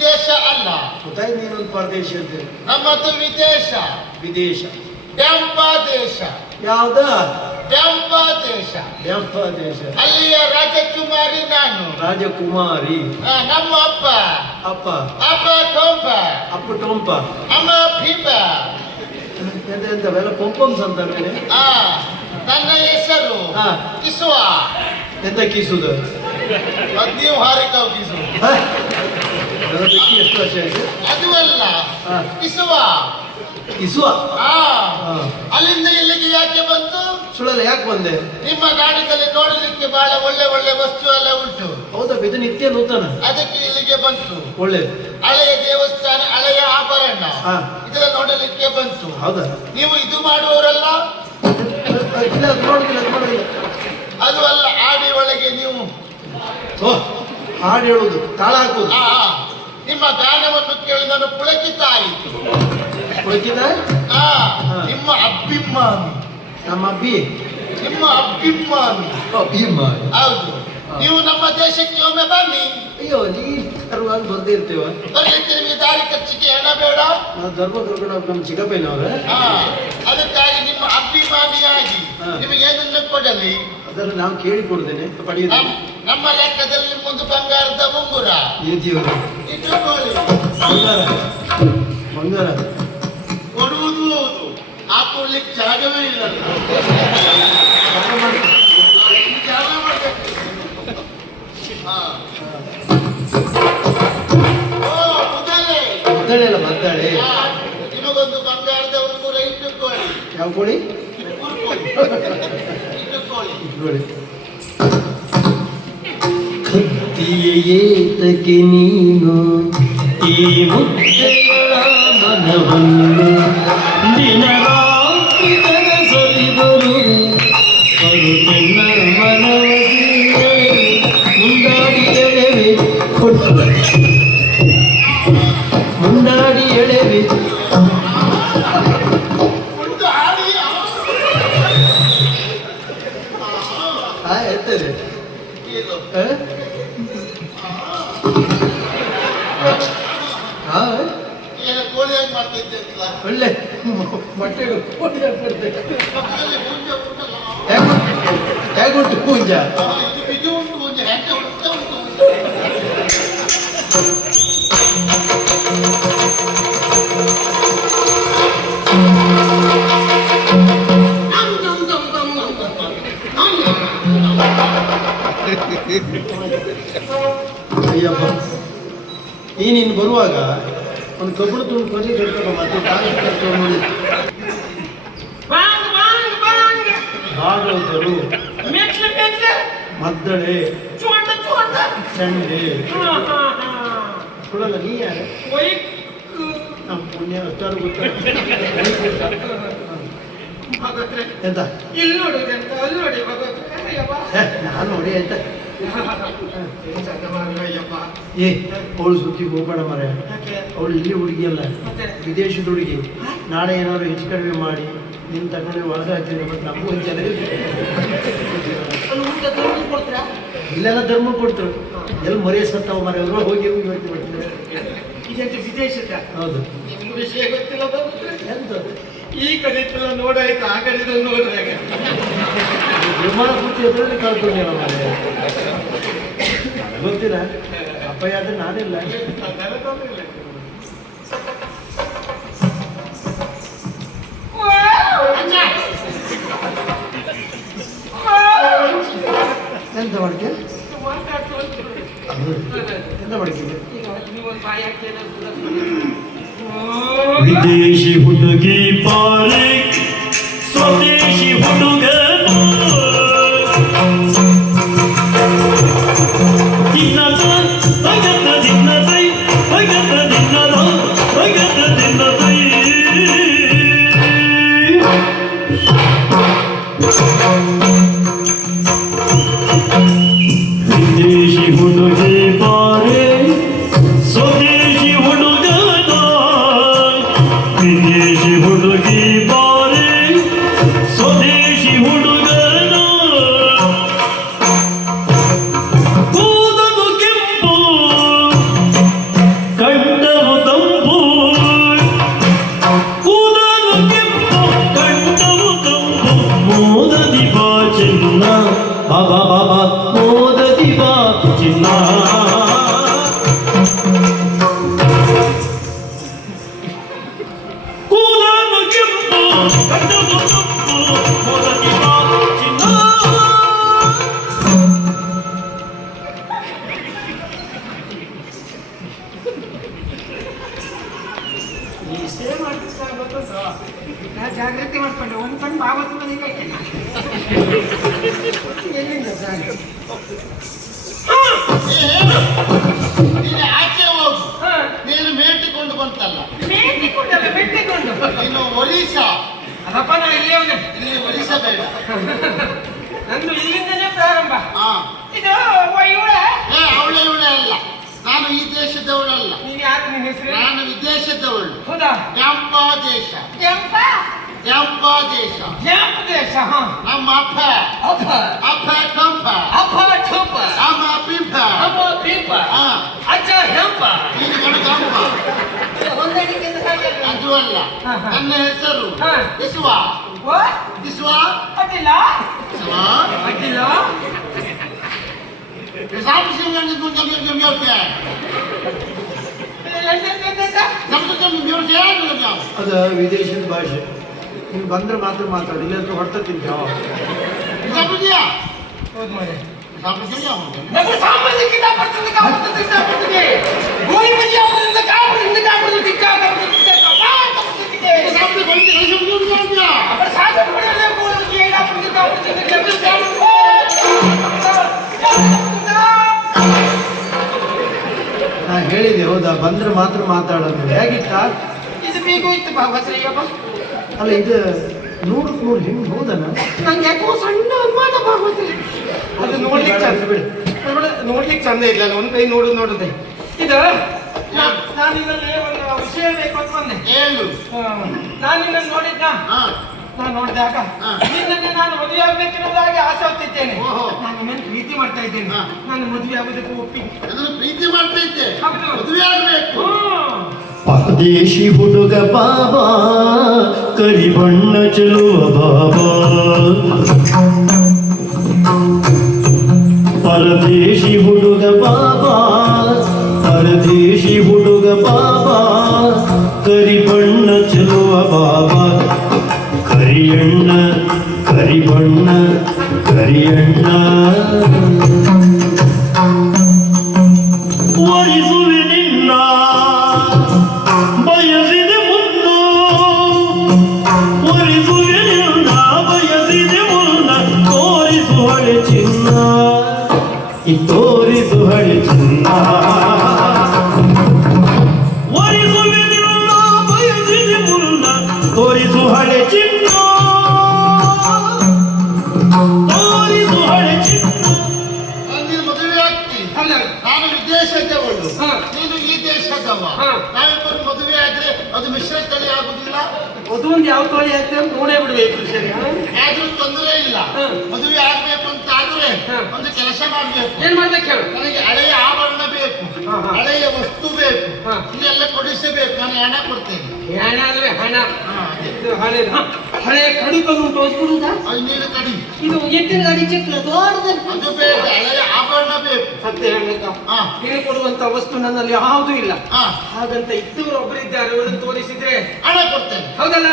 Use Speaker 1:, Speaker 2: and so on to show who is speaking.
Speaker 1: ದೇಶ ಅಲ್ಲ.
Speaker 2: ಗೊತ್ತಾಯ್ತು ನೀನೊಂದು ಪರದೇಶ ಅಂತ
Speaker 1: ನಮ್ಮದು ವಿದೇಶ.
Speaker 2: ವಿದೇಶ.
Speaker 1: ಡ್ಯಾಂಪ ದೇಶ.
Speaker 2: ಯಾವ್ದ?
Speaker 1: ಡ್ಯಾಂಪ ದೇಶ.
Speaker 2: ಯಪ್ಪ ದೇಶ.
Speaker 1: ಅಲ್ಲಿಯ ರಾಜಕುಮಾರಿ ನಾನು.
Speaker 2: ರಾಜಕುಮಾರಿ.
Speaker 1: ಆ, ನಮ್ಮ ಅಪ್ಪ.
Speaker 2: ಅಪ್ಪ.
Speaker 1: ಅಪ್ಪ ಟೋಪ.
Speaker 2: ಅಪ್ಪ ಟೊಂಪ.
Speaker 1: ಅಮ್ಮ ಭೀಪ
Speaker 2: ಎಂತ ಎಂತವೆಲ್ಲ ಪೊಂಪಮ್ಸ್ ಅಂತ ಮೇಲೆ
Speaker 1: ಆ ನನ್ನ ಹೆಸರು
Speaker 2: ಹಾ.
Speaker 1: ಕಿಸುವ.
Speaker 2: ಎಂತ ಕೀಸುದು?
Speaker 1: ಅದ್ ನೀವು ಹಾರಿಕಾವ್ ಕಿಸು
Speaker 2: ಹ? ನನ್ನ ಬೆಕ್ಕಿ ಎಷ್ಟು ವರ್ಷ ಆಯ್ತು?
Speaker 1: ಅದು ಅಲ್ಲ.
Speaker 2: ಹಾ. ಇಸುವ.
Speaker 1: ಆ.
Speaker 2: ಹಾ.
Speaker 1: ಅಲ್ಲಿಂದ ಇಲ್ಲಿಗೆ ಯಾಕೆ ಬಂತು?
Speaker 2: ಸುಳಲ್ಲ ಯಾಕೆ ಬಂದೆ?
Speaker 1: ನಿಮ್ಮ ನಾಡಿನಲ್ಲಿ ನೋಡಲಿಕ್ಕೆ ಬಹಳ ಒಳ್ಳೆ ಒಳ್ಳೆ ವಸ್ತು ಎಲ್ಲ ಉಂಟು.
Speaker 2: ಹೌದಾ ಇದು ನಿತ್ಯ ನೂತನ?
Speaker 1: ಅದಕ್ಕೆ ಇಲ್ಲಿಗೆ ಬಂತು.
Speaker 2: ಒಳ್ಳೆ
Speaker 1: ಹಳೆಯ ದೇವಸ್ಥಾನ ಹಳೆಯ ಆಭರಣ.
Speaker 2: ಹಾ.
Speaker 1: ಇದೆಲ್ಲ ನೋಡಲಿಕ್ಕೆ ಬಂತು.
Speaker 2: ಹೌದಾ?
Speaker 1: ನೀವು ಇದು ಮಾಡುವವರಲ್ಲ?
Speaker 2: ಇಲ್ಲ ಅದು ನೋಡುದಿಲ್ಲ ಅದು ನೋಡುದಿಲ್ಲ.
Speaker 1: ಅದು ಅಲ್ಲ ಆಡಿ ಒಳಗೆ ನೀವು.
Speaker 2: ಓ ಹಾಡು ಹೇಳುದು ತಾಳ ಹಾಕುದು.
Speaker 1: ಆ ಆ, ನಿಮ್ಮ ಗಾನವನ್ನು ಕೇಳಿ ನಾನು ಪುಳಕಿತ ಆಯಿತು
Speaker 2: ಪುಳಕಿತ?
Speaker 1: ಆ. ನಿಮ್ಮ ಅಭಿಮಾನಿ.
Speaker 2: ನಮ್ಮ ಅಬ್ಬಿ?
Speaker 1: ನಿಮ್ಮ ಅಭಿಮಾನಿ.
Speaker 2: ಅಭಿಮಾನಿ.
Speaker 1: ಹೌದು. ನೀವು ನಮ್ಮ ದೇಶಕ್ಕೆ ಒಮ್ಮೆ ಬನ್ನಿ.
Speaker 2: ಅಯ್ಯೋ ನೀ ತರುವಾಗ ಬರ್ದೇ ಇರ್ತೇವ?
Speaker 1: ಬರ್ಲಿಕ್ಕೆ ನಿಮಗೆ ದಾರಿ ಖರ್ಚಿಗೆ ಹಣ ಬೇಡ.
Speaker 2: ನಾವು ಧರ್ಮ ಕರ್ಕೊಂಡು ನಮ್ಮ ಚಿಕ್ಕಪ್ಪನವ್ರೆ
Speaker 1: ನಿಮ್ಮ ಅಭಿಮಾನಿಯಾಗಿ. ನಿಮಗೆ ಏನನ್ನ ಕೊಡಲಿ?
Speaker 2: ಅದನ್ನು ನಾವು ಕೇಳಿ ಕೊಡ್ತೇನೆ ಪಡೆಯುದು
Speaker 1: ನಮ್ಮ ಲೆಕ್ಕದಲ್ಲಿ ಒಂದು ಬಂಗಾರದ ಉಂಗುರ.
Speaker 2: ಈ ದೇವರು
Speaker 1: ಇಟ್ಟುಕೊಳ್ಳಿ
Speaker 2: ಬಂಗಾರ. ಬಂಗಾರ.
Speaker 1: ಕೊಡುವುದು ಹೌದು. ಹಾಕೊಳ್ಳಿಕ್ಕೆ ಜಾಗವೇ ಇಲ್ಲ. ಜಾಗ ಮಾಡ್ಬೇಕು. ಹಾ. করে ये तकनीनो ई
Speaker 2: ಒಳ್ಳೆ.
Speaker 1: ಉಂಟಲ್ಲ
Speaker 2: ಹೇಗುಂಟು ಪೂಂಜ
Speaker 1: ಇದು ಉಂಟು? ಹುಂಜ ಹೆಂಗೆ
Speaker 2: ನೀನು ಬರುವಾಗ ಒಂದು ಕಬ್ಬಣ ತುಂಬ ಕೊನೆ ಕಟ್ಕೊಂಡು ಮತ್ತೆ ಕಾಲು ಕಟ್ಕೊಂಡು ನೋಡಿ
Speaker 3: ಬಾಂಗ್ ಬಾಂಗ್ ಬಾಂಗ್.
Speaker 2: ಭಾಗವತರು
Speaker 3: ಮೆಟ್ಲು ಮೆಟ್ಲು.
Speaker 2: ಮದ್ದಳೆ
Speaker 3: ಚೋಂಡ.
Speaker 2: ಕೊಡಲ್ಲ ನೀ ಯಾರು? ನಮ್ಮ ಪುಣ್ಯ ಅಷ್ಟಾರು ಗೊತ್ತ? ಎಂತ?
Speaker 3: ಇಲ್ಲಿ ನೋಡಿ ಅಂತ ಅಲ್ಲಿ ನೋಡಿ ಅಯ್ಯಪ್ಪ
Speaker 2: ನಾನು ನೋಡಿ ಆಯ್ತಾ ಏ ಅವಳು ಸುದ್ದಿಗೆ ಹೋಗ್ಬೇಡ ಮರೆ ಅವಳು ಇಲ್ಲಿ ಹುಡುಗಿ ಅಲ್ಲ. ವಿದೇಶದ ಹುಡುಗಿ. ನಾಳೆ ಏನಾದ್ರು ಹೆಚ್ಚು ಕಡಿಮೆ ಮಾಡಿ ನಿನ್ನ ತಗೊಂಡು ಒಳಗೆ ಹಾಕ್ತೀನಿ ಮತ್ತೆ ನಮಗೂ
Speaker 3: ಹಂಚಲ್ಲ
Speaker 2: ಇಲ್ಲೆಲ್ಲ ಧರ್ಮ ಕೊಡ್ತರು. ಎಲ್ಲಿ ಮರೆಯ ಸತ್ತವ ಮರೆ ಅವ್ರು ಹೋಗಿ ಹೋಗಿ ಮಾಡ್ತಾರೆ ಹೌದು.
Speaker 3: ವಿಷಯ ಗೊತ್ತಿಲ್ಲ
Speaker 2: ನಿಮ್ಗೆ
Speaker 3: ಈ ಕಡೆ ನೋಡಾಯ್ತು ಆ ಕಡೆ ನೋಡಿದಾಗ
Speaker 2: ವಿಮಾನ ಪೂರ್ತಿ ಎದುರಲ್ಲಿ ಕಳ್ಕೊಂಡೆ ಗೊತ್ತಿಲ್ಲ. ಅಪ್ಪಯ್ಯ ಆದ್ರೆ ನಾನಿಲ್ಲ.
Speaker 4: বিদেশি হুটকে পরে
Speaker 3: স্বদেশি হুটকে Thank you. ಜಾಗೃತಿ ಮಾಡ್ಕೊಂಡು. ಒಂದು ಕಣ್ಣು ಆವತ್ತು ಮನೆಗೆ ಎಲ್ಲಿಂದ?
Speaker 1: ನೀನು ಆಚೆ ಹೋಗು. ನೀನು ಮೇಟಿಕೊಂಡು ಬಂತಲ್ಲ.
Speaker 3: ಬೇಟಿಕೊಂಡಲ್ಲ ಬೆಟ್ಟಿಕೊಂಡು
Speaker 1: ನೀನು ಒರಿಸ್ಸಾ
Speaker 3: ಅದಪ್ಪ ನಾ ಇಲ್ಲೇ ಅವನೇ
Speaker 1: ಇಲ್ಲಿ ಒರಿಸಾ ಬೇಡ
Speaker 3: ನಂದು ಇಲ್ಲಿಂದಲೇ ಪ್ರಾರಂಭ.
Speaker 1: ಹಾ.
Speaker 3: ಇದು ಇವಳ?
Speaker 1: ಏ ಅವಳೇ ಇವಳೆ ಅಲ್ಲ. ನಾನು ಈ ದೇಶದವಳಲ್ಲ.
Speaker 3: ನೀನು ಯಾಕೆ ನಿನ್ನ ಹೆಸರು?
Speaker 1: ನಾನು ವಿದೇಶದವಳು
Speaker 3: ಹೌದಾ?
Speaker 1: ಡ್ಯಾಂಪ ದೇಶ.
Speaker 3: ಕೆಂಪ
Speaker 1: ಡ್ಯಾಂಪ ದೇಶ.
Speaker 3: ಕೆಂಪ ದೇಶ ಹಾ.
Speaker 1: ನಮ್ಮ ಅಪ್ಪ.
Speaker 3: ಅಪ್ಪ.
Speaker 1: ಅಪ್ಪ.
Speaker 3: ಅಪ್ಪ
Speaker 1: ಪೀಪ ಹಾ.
Speaker 3: ಅಜ್ಜ ಹೆಂಪ?
Speaker 1: ಅದು ಅಲ್ಲ. ನನ್ನ ಹೆಸರು
Speaker 3: ಹಾ.
Speaker 1: ಬಿಸುವ.
Speaker 3: ಅಡ್ಡಿಲ್ಲ
Speaker 1: ಸಾಕು
Speaker 2: ಅದು ವಿದೇಶದ ಭಾಷೆ. ನೀವು ಬಂದ್ರೆ ಮಾತ್ರ ಮಾತಾಡಿ ಇಲ್ಲಾಂದ್ರೆ ಹೊಡ್ತಾ ತಿಂತಾವ
Speaker 1: ಜಮ್
Speaker 3: ಹೌದು ಮಾರ್ರೆ.
Speaker 1: ಸಾಕು ಜಮ್
Speaker 3: ನಮ್ಮ ಸಾಮಾಜಿಕ ಬರ್ತದೆ ಕಾಪುತ್ತದೆ ಕಾಪುತ್ತದೆ ಗೋಳಿ ಬಜಿ ಅವರಿಂದ ಕಾಪುದಿಂದ ಕಾಪುತ್ತದೆ ತಿಕ್ಕ ಕಾಪುತ್ತದೆ ಕಾಪುತ್ತದೆ
Speaker 1: ಸಾಕು ಬಂದು ಜಮ್ ಜಮ್ ಜಮ್
Speaker 3: ಅವರ ಸಾಧನೆ ಮಾಡಿದ್ರೆ ಗೋಳಿ ಬಜಿ ಏಡ ಕಾಪುತ್ತದೆ ಕಾಪುತ್ತದೆ
Speaker 2: ನಾ ಹೇಳಿದೆ ಹೌದಾ? ಬಂದ್ರೆ ಮಾತ್ರ ಮಾತಾಡೋದು. ಹೇಗಿತ್ತ?
Speaker 3: ಇದು ಬೇಕು ಇತ್ತು ಭಾಗವತ್ರಯ್ಯಪ್ಪ
Speaker 2: ಅಲ್ಲ ಇದು ನೂರಕ್ಕೆ ನೂರು ಹೆಂಗೆ ಹೌದನ?
Speaker 3: ನಂಗೆ ಯಾಕೋ ಸಣ್ಣ ಅನುಮಾನ ಭಾಗವತ್ರಿ ಅದು ನೋಡ್ಲಿಕ್ಕೆ ಚಂದ
Speaker 2: ಬಿಡು.
Speaker 3: ನೋಡ- ನೋಡ್ಲಿಕ್ಕೆ ಚಂದ ಇಲ್ಲ ಒಂದು ಕೈ ನೋಡು ನೋಡುದೆ. ಇದು ನಾನು ಇದರಲ್ಲಿ ಒಂದು ವಿಷಯ ಬೇಕು ಅಂತ ಬಂದೆ.
Speaker 1: ಹೇಳು.
Speaker 3: ನಾನು ನಿನ್ನನ್ನು ನೋಡಿದ್ದ
Speaker 1: ಹಾ.
Speaker 3: ನಾನು ನೋಡಿದಾಗ
Speaker 1: ಅಕ್ಕ
Speaker 3: ನಿನ್ನನ್ನು ನಾನು ಮದುವೆ ಆಗ್ಬೇಕೆನ್ನುವುದಾಗಿ ಆಸೆ ಹೊತ್ತಿದ್ದೇನೆ.
Speaker 1: ಓಹೋ.
Speaker 3: ನಾನು ನಿನ್ನನ್ನು ಪ್ರೀತಿ ಮಾಡ್ತಾ ಇದ್ದೇನೆ. ನಾನು ಮದುವೆ ಆಗುವುದಕ್ಕೆ ಒಪ್ಪಿ.
Speaker 1: ಅದನ್ನು ಪ್ರೀತಿ ಮಾಡ್ತಾ ಇದ್ದೆ. ಮದುವೆ ಆಗ್ಬೇಕು
Speaker 4: ಪರದೇಶಿ ಹುಡುಗ ಬಾಬಾ ಕರಿ ಬಣ್ಣ ಚಲೋ ಬಾಬಾ. ಪರದೇಶಿ ಹುಡುಗ ಬಾಬಾ ಪರದೇಶಿ ಹುಡುಗ ಬಾಬಾ ಕರಿಬಣ್ಣ ಚಲುವ ಬಾಬಾ. ಕರಿಯಣ್ಣ ಕರಿಬಣ್ಣ ಕರಿಯಣ್ಣ.
Speaker 1: ಅದು ಮಿಶ್ರ ತಳಿ ಆಗುದಿಲ್ಲ.
Speaker 3: ಅದೊಂದು ಯಾವ ತಳಿ ಆಗ್ತದೆ ಅಂತ ನೋಡೇ ಬಿಡ್ಬೇಕು ಸರಿ
Speaker 1: ಆದ್ರೂ ತೊಂದರೆ ಇಲ್ಲ. ಮದುವೆ ಆಗ್ಬೇಕು ಅಂತ ಆದ್ರೆ. ಒಂದು ಕೆಲಸ ಮಾಡ್ಬೇಕು.
Speaker 3: ಏನ್ ಮಾಡ್ಬೇಕು ಹೇಳು.
Speaker 1: ನನಗೆ ಹಳೆಯ ಆಭರಣ ಬೇಕು. ಹಳೆಯ ವಸ್ತು ಬೇಕು. ಇದೆಲ್ಲ ಕೊಡಿಸಬೇಕು. ನಾನು ಹಣ ಕೊಡ್ತೇನೆ.
Speaker 3: ಹಣ ಅಂದ್ರೆ ಹಣ. ಹಳೆ ಹಳೆ ಕಡುಕಲು ಉಂಟು
Speaker 1: ಅದು ನೀನು ಕಡಿ.
Speaker 3: ಇದು ಎತ್ತಿನ ಗಾಡಿ ಚಕ್ರ ದೊಡ್ಡದು.
Speaker 1: ಅದು ಬೇಕು ಹಳೆಯ ಆಭರಣ
Speaker 3: ಸತ್ಯ ಹೇಳಬೇಕಾ?
Speaker 1: ಹಾ.
Speaker 3: ನೀನು ಕೊಡುವಂತ ವಸ್ತು ನನ್ನಲ್ಲಿ ಯಾವುದೂ ಇಲ್ಲ. ಹಾಗಂತ ಇದ್ದವರು ಒಬ್ಬರಿದ್ದಾರೆ ಅವರನ್ನು ತೋರಿಸಿದ್ರೆ
Speaker 1: ಹಣ ಕೊಡ್ತೇನೆ.
Speaker 3: ಹೌದಲ್ಲ?